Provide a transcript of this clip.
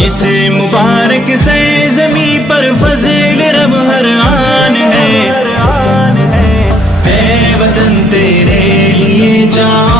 इस मुबारक सरज़मी पर फज़ल रब हर आन है। ऐ वतन तेरे लिए जान